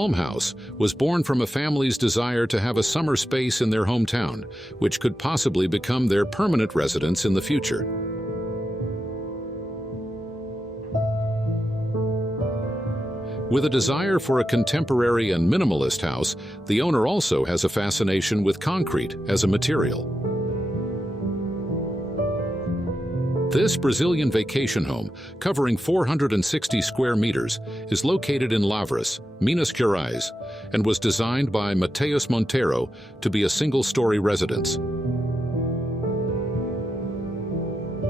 Calm house was born from a family's desire to have a summer space in their hometown, which could possibly become their permanent residence in the future. With a desire for a contemporary and minimalist house, the owner also has a fascination with concrete as a material. This Brazilian vacation home, covering 460 square meters, is located in Lavras, Minas Gerais, and was designed by Mateus Monteiro to be a single-story residence.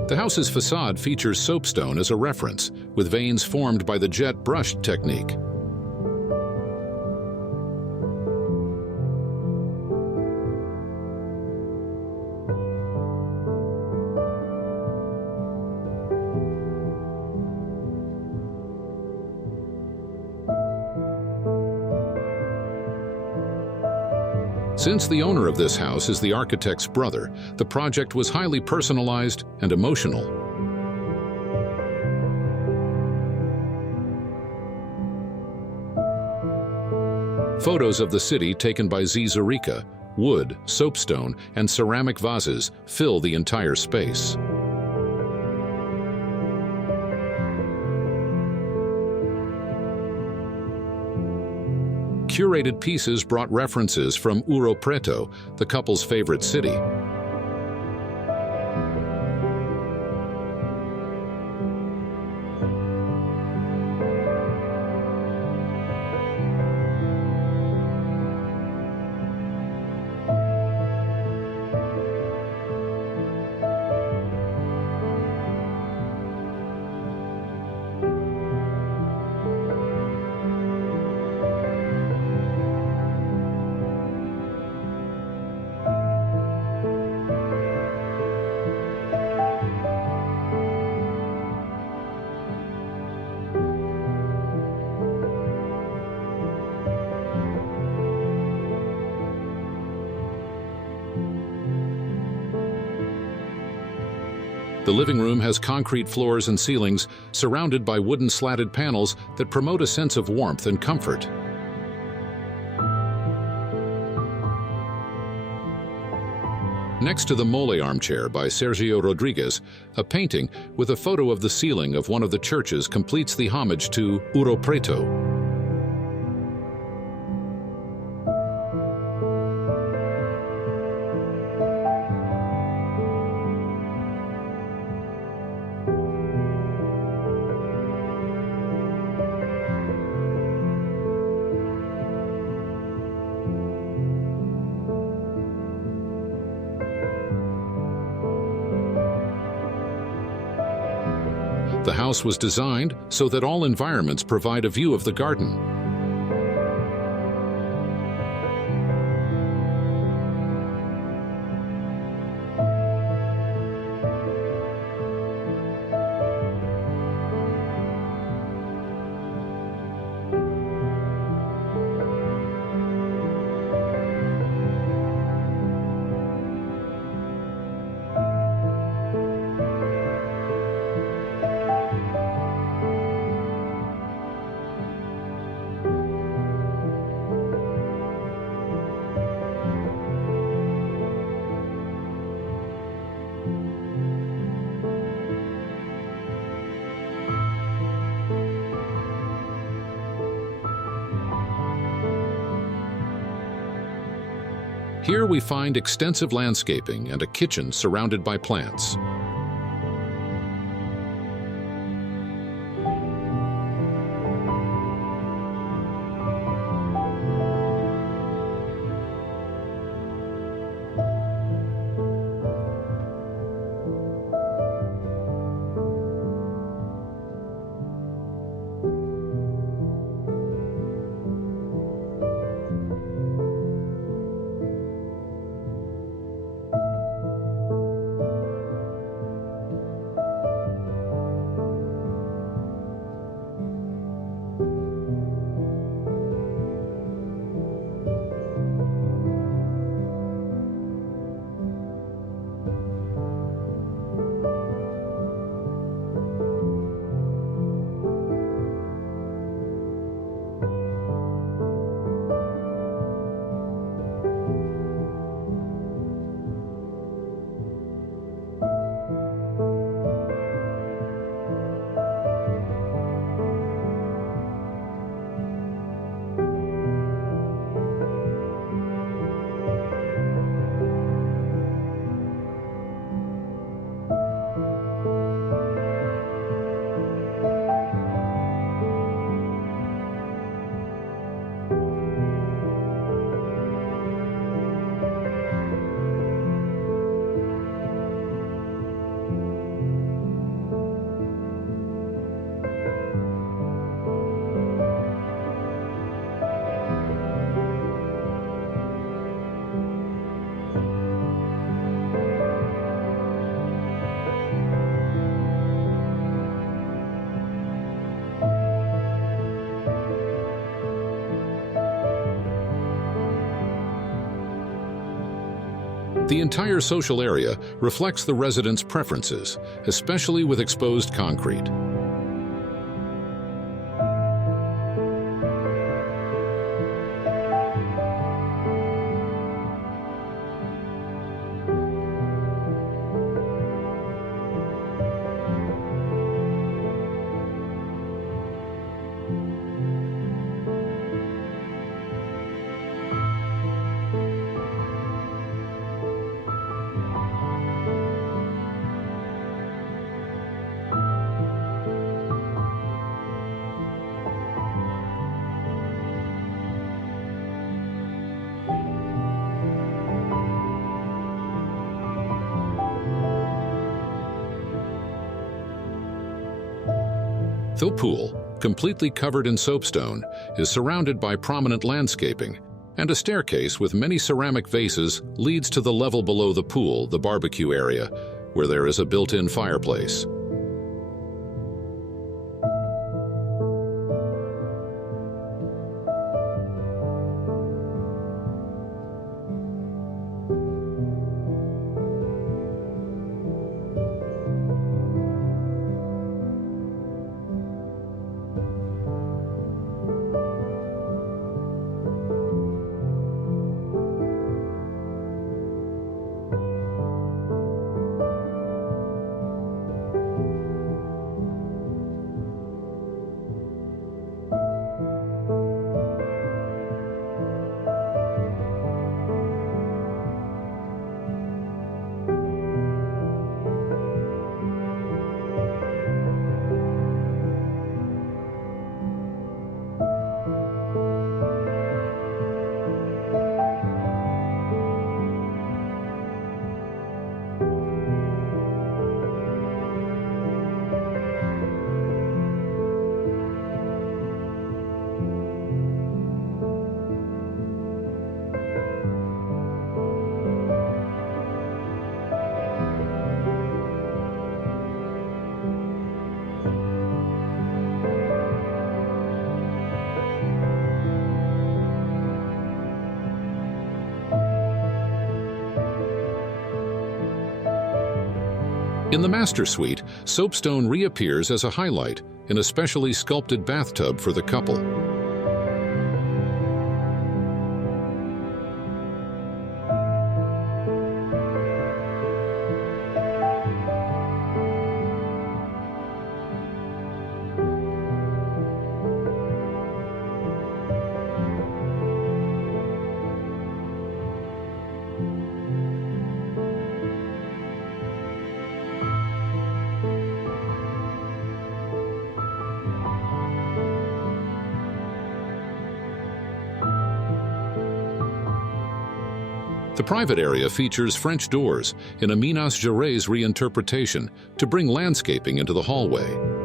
The house's facade features soapstone as a reference, with veins formed by the jet brush technique. Since the owner of this house is the architect's brother, the project was highly personalized and emotional. Photos of the city taken by Zurika, wood, soapstone, and ceramic vases fill the entire space. Curated pieces brought references from Ouro Preto, the couple's favorite city. The living room has concrete floors and ceilings surrounded by wooden slatted panels that promote a sense of warmth and comfort. Next to the Mole armchair by Sergio Rodriguez, a painting with a photo of the ceiling of one of the churches completes the homage to Ouro Preto. The house was designed so that all environments provide a view of the garden. Here we find extensive landscaping and a kitchen surrounded by plants. The entire social area reflects the residents' preferences, especially with exposed concrete. The pool, completely covered in soapstone, is surrounded by prominent landscaping, and a staircase with many ceramic vases leads to the level below the pool, the barbecue area, where there is a built-in fireplace. In the master suite, soapstone reappears as a highlight in a specially sculpted bathtub for the couple. The private area features French doors in a Minas Gerais reinterpretation to bring landscaping into the hallway.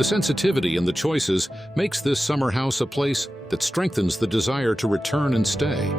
The sensitivity in the choices makes this summer house a place that strengthens the desire to return and stay.